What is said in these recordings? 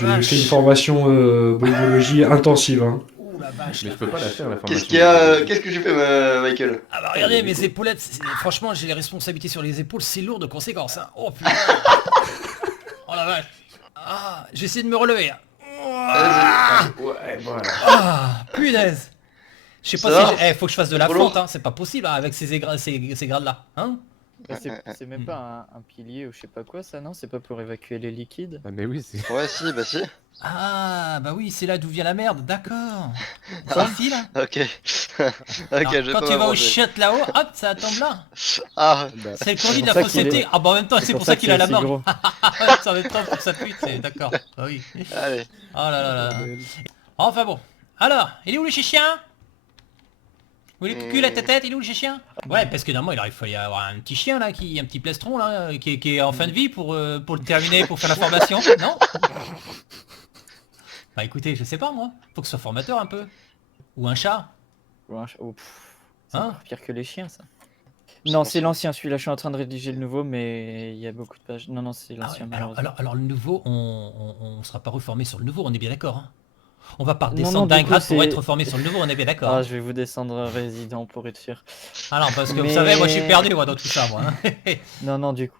la Tu fais une vache. formation bobologie intensive. Hein. Ouh la vache, Mais là. je peux pas la faire la Qu'est-ce formation. qu'il y a Qu'est-ce que j'ai fait, Michael? Ah bah Ah, il y a regardez, des mes épaules. épaulettes, franchement, j'ai les responsabilités sur les épaules, c'est lourd de conséquences. Hein. Oh putain. Oh la vache. Ah, j'essaie de me relever. Hein. Vas-y. Ouais, voilà. Ah, punaise. Je sais Ça pas si... va faut que je fasse de C'est la trop fonte, lourd hein. C'est pas possible hein, avec ces grades-là. Hein. Bah, c'est même pas un pilier ou je sais pas quoi ça, non? C'est pas pour évacuer les liquides? Ah, mais oui, c'est. Ouais, si, bah si. Ah, bah oui, c'est là d'où vient la merde, d'accord. Ah, Ici, là. ok. Ok, Alors, je vais quand pas tu vas au m'avancer. chiottes là-haut, hop, ça tombe là. Ah, Bah, C'est le conduit de pour la ça qu'il fausseté. est- Ah bah en même temps, c'est pour ça qu'il a que la c'est mort. gros. Ça va être temps pour que ça pute, c'est d'accord. Ah oui. allez. Oh là là là. Enfin bon. Alors, il est où le chien? Où est le cul, la tête, il est où le chien? Ouais, parce que normalement il fallait avoir un petit chien là, un petit plastron là, qui est en fin de vie pour le terminer, pour faire la formation, non? Bah écoutez, je sais pas moi. Faut que ce soit formateur un peu. Ou un chat. Ou un ch- oh, pff, c'est Hein? encore pire que les chiens ça. Non, c'est l'ancien, celui-là, je suis en train de rédiger le nouveau, mais il y a beaucoup de pages. Non, non, c'est Ah ouais, l'ancien, alors, malheureusement. alors le nouveau, on sera pas reformé sur le nouveau, on est bien d'accord. Hein. On va pas Non, redescendre non, d'un du coup, grade pour c'est- être formé sur le nouveau, on est bien d'accord. Ah, Hein. je vais vous descendre résident pour être sûr. Ah non, parce que vous Mais- savez, moi je suis perdu moi, dans tout ça, moi. Hein. Non, non, du coup.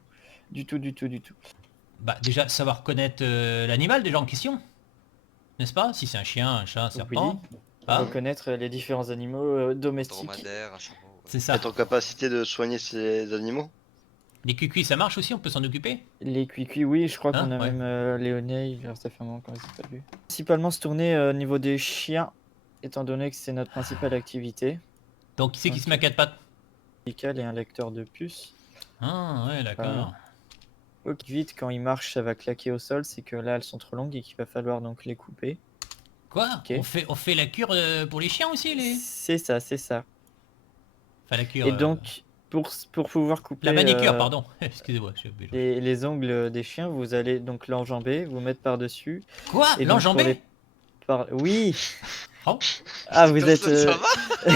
Du tout, du tout, du tout. Bah déjà, savoir reconnaître l'animal déjà en question. N'est-ce pas? Si c'est un chien, un chat, un serpent. Ah, Reconnaître les différents animaux domestiques. Dromadaire, un chameau. Ouais. c'est ça. Être en capacité de soigner ces animaux. Les cucuis, ça marche aussi, on peut s'en occuper? Les cuicuis, oui, je crois Hein, qu'on a ouais. même Léoné, il reste fait un moment qu'on les a pas vus. Principalement se tourner au niveau des chiens, étant donné que c'est notre principale activité. Donc qui c'est qui se Ok. met à quatre pattes? Médical et un lecteur de puces. Ah ouais, d'accord. Ok, vite, quand ils marchent, ça va claquer au sol, c'est que là, elles sont trop longues et qu'il va falloir donc les couper. Quoi? Ok. On fait la cure pour les chiens aussi, les... C'est ça, c'est ça. Enfin la cure... Et donc, pour pouvoir couper La manicure, pardon. Excusez-moi, je suis... les ongles des chiens, vous allez donc l'enjamber, vous mettre par-dessus. Quoi? Et donc, pour L'enjambé? les- Oui. Oh. Ah, vous êtes... Personne, ça va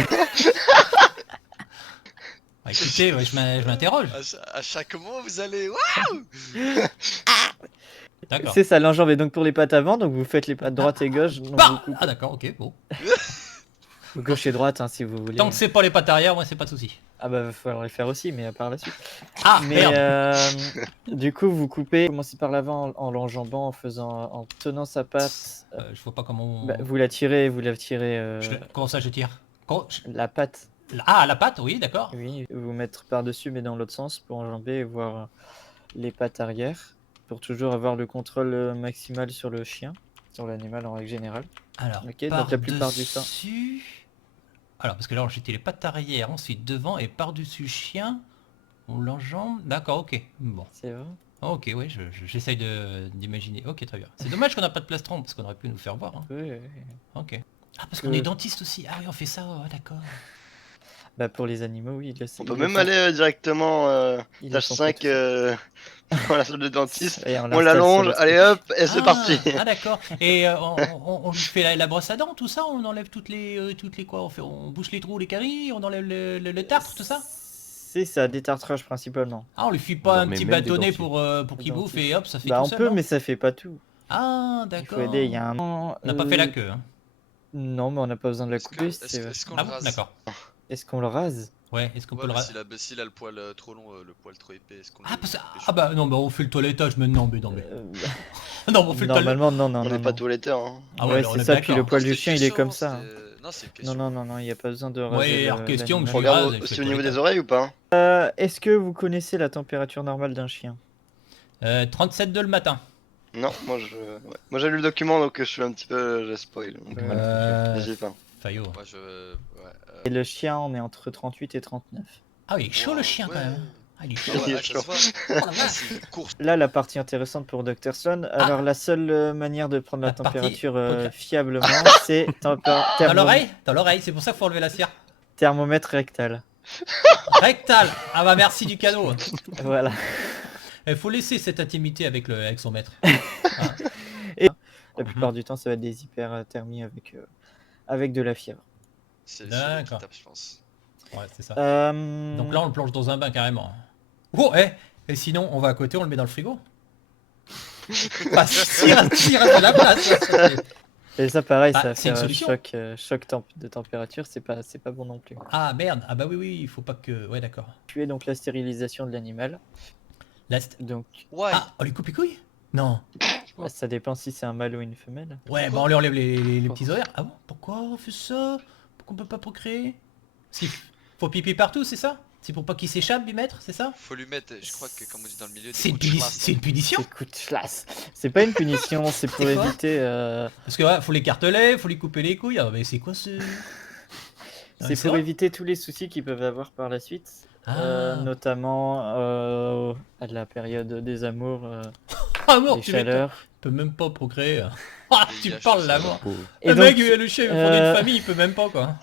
Bah, écoutez, ouais, je m'interroge. à chaque mot, vous allez. Waouh. D'accord. C'est ça, l'enjambe. Et donc pour les pattes avant, donc vous faites les pattes droite et gauche. Donc Bah vous ah d'accord, ok, bon. coupez gauche et droite hein, si vous voulez. Tant que c'est pas les pattes arrière, moi c'est pas de souci. Ah bah va falloir les faire aussi, mais par la suite. Ah Mais merde. du coup vous coupez, commencez par l'avant en l'enjambant, en tenant sa patte. Je vois pas comment... Bah, vous la tirez, Comment ça je tire? la patte. Ah, la patte, oui, d'accord. Oui, vous mettre par-dessus mais dans l'autre sens pour enjamber et voir les pattes arrière. Pour toujours avoir le contrôle maximal sur le chien, sur l'animal en règle générale. Alors, Ok, donc la plupart du temps. par-dessus... Alors, parce que là, j'étais les pattes arrière, ensuite devant et par-dessus le chien, on l'enjambe. D'accord, ok. Bon. C'est vrai. Ok, ouais, j'essaye d'imaginer. Ok, très bien. C'est dommage qu'on n'a pas de plastron, parce qu'on aurait pu nous faire voir. Hein. Oui, oui. Ok. Ah, parce qu'on est dentiste aussi. Ah oui, on fait ça, ouais, d'accord. Bah pour les animaux, oui, il le sait. On peut même aller directement Ils le tâche font 5 pour dans la salle de dentiste. Et On l'installe l'allonge, sur le allez hop, et c'est Ah, parti. Ah d'accord. Et on lui fait la brosse à dents, tout ça, on enlève toutes les quoi, on bouche les trous, les caries, on enlève le tartre, tout ça. C'est ça, détartrage principalement. Ah, on lui file On pas leur un met petit même des bâtonnet dentiers. pour qu'il Des bouffe dentiers. et hop, ça fait Bah tout on seul, peut, non mais ça fait pas tout. Ah, Il d'accord. faut aider, il y a un... On n'a pas fait la queue. Hein. Non, mais on n'a pas besoin de la Est-ce couper. est-ce qu'on Ah le bon, rase? d'accord. Est-ce qu'on le rase? Ouais, est-ce qu'on Ouais, peut le mais raser? s'il a le poil trop long, le poil trop épais, est-ce qu'on Ah, le parce... fait ah bah non, bah on fait le toilettage maintenant, mais non, mais... non, mais on fait le toilettage. Normalement, non, non, On non. n'est pas non. toiletteur. Hein. Ah Ouais, on c'est est ça, d'accord. puis le poil du C'était chien, une il est question, comme ça. Non, c'est une Non, question. non, non, non, il n'y a pas besoin de raser. Ouais, alors question, l'animal. je On regarde rase, je fais aussi au le niveau des toilettage. oreilles ou pas? Est-ce que vous connaissez la température normale d'un chien? 37 le matin. Non, moi j'ai lu le document donc je suis un petit peu... j'ai spoil. Donc, vas-y pas. Fayot. Moi, ouais, Et le chien, on est entre 38 et 39. Ah oui, il est chaud le wow, chien ouais. quand même. Ah, il est chaud. Il est Ouais, ça chaud. se voit. Oh la vache, c'est une course. Là, la partie intéressante pour Dr. Stone. Alors, la seule manière de prendre la La partie- température ok. fiablement, c'est Dans l'oreille, c'est pour ça qu'il faut enlever la cire. thermomètre rectal. Rectal. Ah bah merci du cadeau. Voilà. Il faut laisser cette intimité avec son maître. La plupart du temps, ça va être des hyperthermies avec de la fièvre. C'est le D'accord. qui tape, je pense. Ouais, c'est ça. Euh, Donc là, on le plonge dans un bain carrément. Oh, et sinon, on va à côté, on le met dans le frigo. Bah, si, reste de la place. Là, Et ça, pareil, Ah, ça c'est fait une un solution. choc de température, c'est pas bon non plus. Ah merde, ah bah oui, il faut pas que... Ouais, d'accord. Tu es donc la stérilisation de l'animal. Là, Donc, Why? ah, on lui coupe les couilles? Non. ça dépend si c'est un mâle ou une femelle. Ouais, bah on lui enlève les petits ovaires. Ah bon? Pourquoi on fait ça? Pourquoi on peut pas procréer? Si, faut pipi partout, c'est ça? C'est pour pas qu'il s'échappe, lui mettre, c'est ça? Faut lui mettre, je crois que comme on dit dans le milieu, C'est des une, coups de puni- chlasse, c'est une punition? Écoute, chlasse. C'est pas une punition, c'est pour C'est quoi éviter. Parce que ouais, faut l'écarteler, faut lui couper les couilles. Ah, mais c'est quoi ce... C'est c'est pour vrai éviter tous les soucis qu'ils peuvent avoir par la suite. Ah. Notamment à la période des amours, Ah mort, des tu m'étonnes. chaleurs. Il peut même pas procréer. Ah, tu me parles là, moi. Et Le donc, mec, le chien, il veut fonder une famille, il peut même pas, quoi.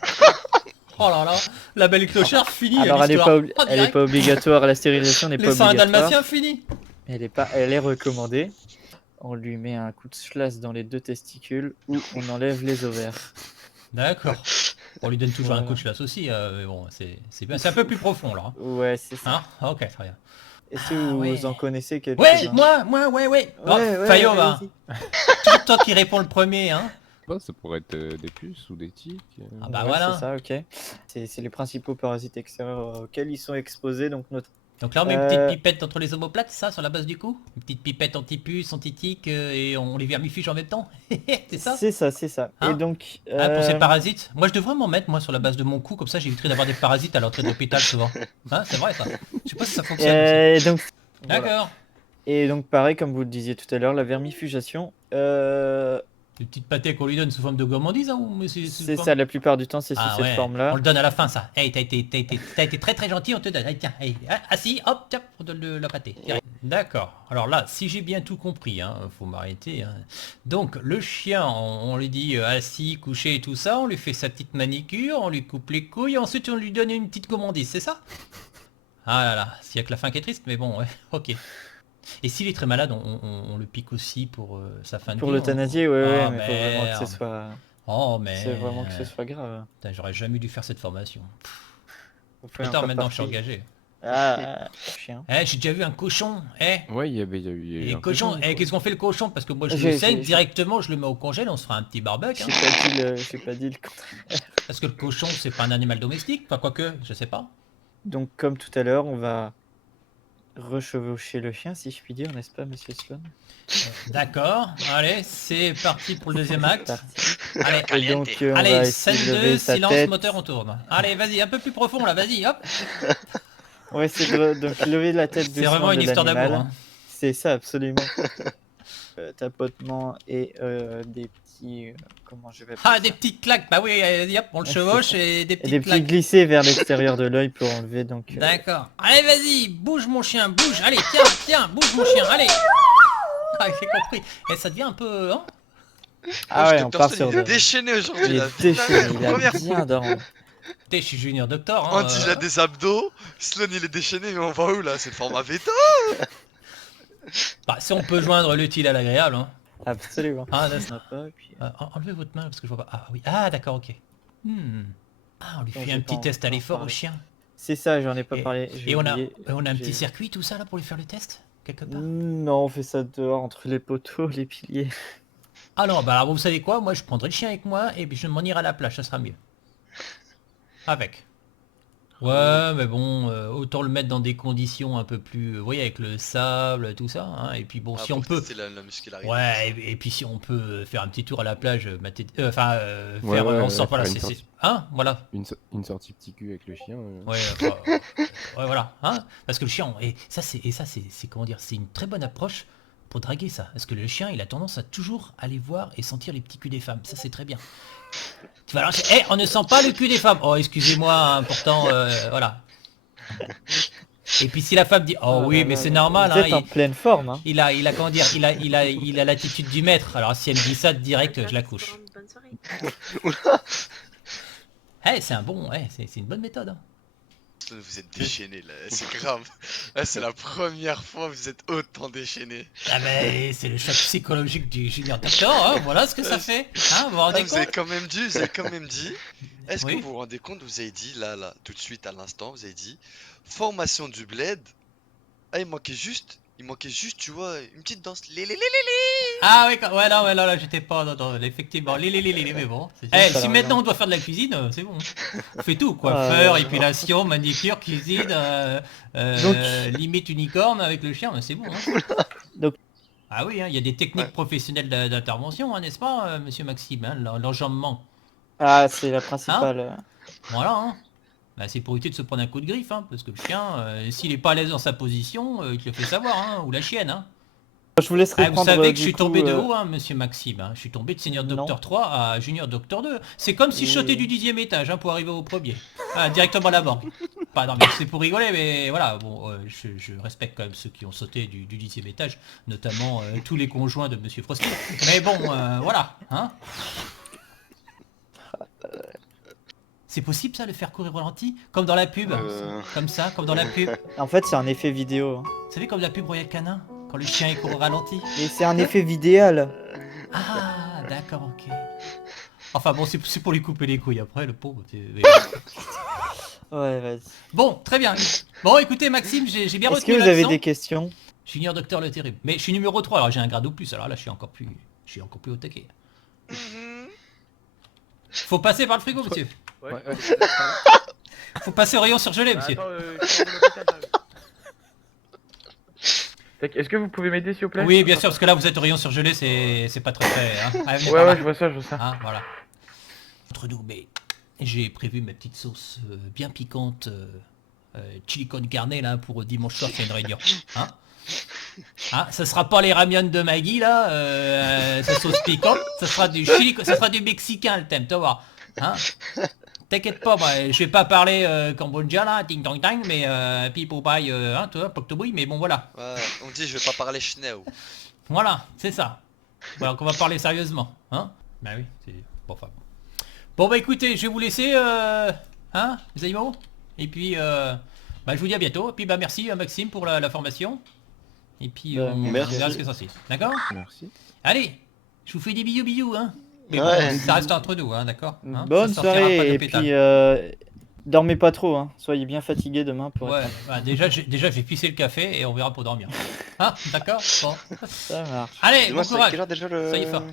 Oh là là, la belle clochard, fini alors elle est l'histoire. pas, Oh, elle est direct. pas obligatoire, la stérilisation n'est pas Les seins obligatoire. dalmatiens, fini. Elle est recommandée. On lui met un coup de schlass dans les 2 testicules ou on enlève les ovaires. D'accord. On lui donne toujours un Voilà. coup de chlasse aussi, mais bon, c'est bien. C'est un peu plus profond, là. Ouais, c'est ça. Hein, ok, très bien. Est-ce que Ah, vous ouais. en connaissez quelques-uns? Ouais, ouais. Bon, Fayot, va. vas-y. Toujours toi qui réponds le premier, hein. Bah, ça pourrait être des puces ou des tiques. Ah bah Ouais, voilà. C'est ça, ok. C'est les principaux parasites extérieurs auxquels ils sont exposés, donc notre... Donc là, on met une petite pipette entre les omoplates, ça, sur la base du cou. Une petite pipette anti-puce, anti-tique, et on les vermifuge en même temps. C'est ça? C'est ça. Hein Et donc... Ah, pour ces parasites. Moi, je devrais m'en mettre, moi, sur la base de mon cou, comme ça, j'éviterai d'avoir des parasites à l'entrée de l'hôpital, souvent. Hein, c'est vrai, ça. Je sais pas si ça fonctionne. donc, D'accord. voilà. Et donc, pareil, comme vous le disiez tout à l'heure, la vermifugation, Des petites pâtés qu'on lui donne sous forme de gourmandise, hein, ou c'est quoi? ça, la plupart du temps, c'est sous Ah cette ouais, forme-là. on le donne à la fin, ça. Hey, t'as été très très gentil, on te donne. Allez, tiens, hey, assis, hop, tiens, on donne la pâté. D'accord. Alors là, si j'ai bien tout compris, hein, faut m'arrêter. Hein. Donc, le chien, on lui dit assis, couché et tout ça, on lui fait sa petite manicure, on lui coupe les couilles, ensuite on lui donne une petite gourmandise, c'est ça? Ah là là, s'il y a que la fin qui est triste, mais bon, ouais, ok. Et s'il est très malade, on le pique aussi pour sa fin de Pour vie. l'euthanasier, ouais, Ah, mais faut vraiment que merde. ce soit... Oh mais... C'est vraiment que ce soit grave. Putain, j'aurais jamais dû faire cette formation. Faut faire Putain, encore maintenant je suis partie. engagé. Ah, chien. Eh, j'ai déjà vu un cochon. Eh, Ouais, il y avait et un cochon. cochon, Eh, quoi. qu'est-ce qu'on fait le cochon? Parce que moi je J'ai- le saigne j'ai- directement, je le mets au congèle, on se fera un petit barbecue. Hein. J'ai pas dit le contraire. Parce que le cochon c'est pas un animal domestique, enfin quoique, je sais pas. Donc, comme tout à l'heure, on va rechevaucher le chien, si je puis dire, n'est-ce pas, monsieur Sloan? D'accord, allez, c'est parti pour le deuxième acte. Allez, Et donc, on va allez, essayer scène de 2, lever sa silence, tête. moteur, on tourne. Allez, vas-y, un peu plus profond là, vas-y, hop. On va essayer donc lever la tête C'est doucement vraiment une de histoire l'animal. d'amour. Hein. C'est ça, absolument. Tapotement et des petits... comment je vais appeler Ah, ça des petites claques, bah oui, allez, hop, on le chevauche et des Et des petites petits claques. glissés vers l'extérieur de l'œil pour enlever, donc... D'accord. Allez, vas-y, bouge mon chien, bouge. Allez, tiens, bouge mon chien, allez. Ah, j'ai compris. Et ça devient un peu... Hein Ah ouais, on Dr. part Stone, sur il est de... déchaîné aujourd'hui. Il là. est déchaîné, il a Première bien dormi. Écoutez, je suis junior docteur. On Hein, dit il a des abdos, Sloan il est déchaîné, mais on va où là? C'est le format veto? Bah, si on peut joindre l'utile à l'agréable. Hein. Absolument. Ah, là, Sympa, et puis... enlevez votre main parce que je vois pas. Ah oui. Ah d'accord, ok. Ah, on lui Non, fait j'ai un pas petit test à encore l'effort au parlé. chien. C'est ça, j'en ai pas Et- parlé. j'ai Et on a oublié. un petit J'ai- circuit, tout ça là pour lui faire le test quelque part. Non, on fait ça dehors, entre les poteaux, les piliers. Ah non, bah alors, vous savez quoi? Moi je prendrai le chien avec moi et puis je m'en irai à la plage, ça sera mieux. Avec. Ouais, mais bon, autant le mettre dans des conditions un peu plus, vous voyez, avec le sable, tout ça. Hein, et puis bon, si on peut, C'est la muscularité. ouais, et puis si on peut faire un petit tour à la plage, enfin, Ouais, faire ouais, en sorte, faire voilà, une c'est, sortie. hein, voilà. Une sortie petit cul avec le chien. Ouais, ouais, voilà, hein, parce que le chien, et ça c'est comment dire, c'est une très bonne approche pour draguer ça, parce que le chien, il a tendance à toujours aller voir et sentir les petits culs des femmes, ça c'est très bien. Tu vas alors, on ne sent pas le cul des femmes. Oh, excusez-moi, hein, pourtant, voilà. Et puis si la femme dit, oh oui, mais c'est normal, Vous hein, êtes en pleine forme, hein. il a comment dire, il a l'attitude du maître. Alors si elle me dit ça direct, je la couche. Bonne soirée. Eh, c'est un bon, c'est une bonne méthode. Hein. Sloan, vous êtes déchaîné là, c'est grave. Là, c'est la première fois que vous êtes autant déchaîné. Ah ben, c'est le choc psychologique du junior docteur, hein, voilà ce que ça fait. Hein, vous vous rendez Vous avez compte? quand même dit, est-ce Oui. que vous vous rendez compte, vous avez dit, là, tout de suite, à l'instant, vous avez dit, formation du bled, ah, il manquait juste Il manquait juste, tu vois, une petite danse. Ah ouais, ouais, non, ouais, là, j'étais pas dans effectivement, mais bon. ça Si va, maintenant non. on doit faire de la cuisine, c'est bon. On fait tout, coiffeur, épilation, manicure, cuisine, limite unicorne avec le chien, mais c'est bon. Hein. Donc- Ah oui, hein, il y a des techniques Ouais. professionnelles d'intervention, hein, n'est-ce pas, monsieur Maxime, hein, l'enjambement. Ah, c'est la principale. Voilà, hein. Bah, c'est pour éviter de se prendre un coup de griffe, hein, parce que le chien, s'il est pas à l'aise dans sa position, il te le fait savoir, hein, ou la chienne. Hein. Je vous laisserai Ah, vous prendre. savez que je du suis coup, tombé de haut, hein, monsieur Maxime. Hein. Je suis tombé de senior Non. docteur 3 à junior docteur 2. C'est comme si je sautais du 10e étage hein, pour arriver au premier. Ah, directement à la morgue. Pas, non, mais c'est pour rigoler, mais voilà. Bon, je respecte quand même ceux qui ont sauté du 10e étage, notamment tous les conjoints de monsieur Frosty. Mais bon, voilà. Hein. C'est possible ça, le faire courir au ralenti? Comme dans la pub Comme ça, comme dans la pub. En fait, c'est un effet vidéo. Hein. Vous savez, comme la pub Royal Canin? Quand le chien il court au ralenti? Et c'est un effet vidéal. Ah, d'accord, ok. Enfin bon, c'est pour lui couper les couilles après, le pauvre. Ouais, vas-y. Bon, très bien. Bon, écoutez, Maxime, j'ai bien Est-ce que retenu vous avez l'accent. des questions? Junior Docteur le Terrible. Mais je suis numéro 3, alors j'ai un grade au plus, alors là, je suis encore plus au taquet. Faut passer par le frigo, monsieur. Ouais. Faut passer au rayon surgelé, monsieur. Est-ce que vous pouvez m'aider s'il vous plaît? Oui, bien sûr, parce que là, vous êtes au rayon surgelé, c'est pas très près. Hein. Ah, venez Ouais, par là. je vois ça, je vois ça. Hein, voilà. Entre nous, mais j'ai prévu ma petite sauce bien piquante, chili con carne là pour dimanche soir, c'est une réunion. Hein, hein, ça sera pas les ramyons de Maggie là, sa sauce piquante, ça sera du chili, ça sera du mexicain le thème, tu vas voir. Hein. T'inquiète pas, bah, je vais pas parler cambodgien là, ting tong tang, mais pipo paille, hein, tu vois, poctoboui, mais bon voilà. Ouais, on dit je vais pas parler cheneu. Voilà, c'est ça. Voilà, qu'on va parler sérieusement, hein. Bah oui, c'est... Bon, enfin... Bon bah écoutez, je vais vous laisser, hein, les animaux. Et puis, bah je vous dis à bientôt. Et puis bah merci Maxime pour la formation. Et puis, on merci. verra ce que ça c'est. D'accord? Merci. Allez, je vous fais des bisous, hein. Mais Ouais. bon, ça reste entre nous, hein, d'accord hein. Bonne Ça sortira pas soirée de et pétale. puis dormez pas trop, hein. Soyez bien fatigués demain pour Ouais, être... bah, déjà j'ai pissé le café et on verra pour dormir. Hein, d'accord? Bon. Ça marche. Allez, Moi, bon c'est à courage. quelle heure déjà le... Soyez fort.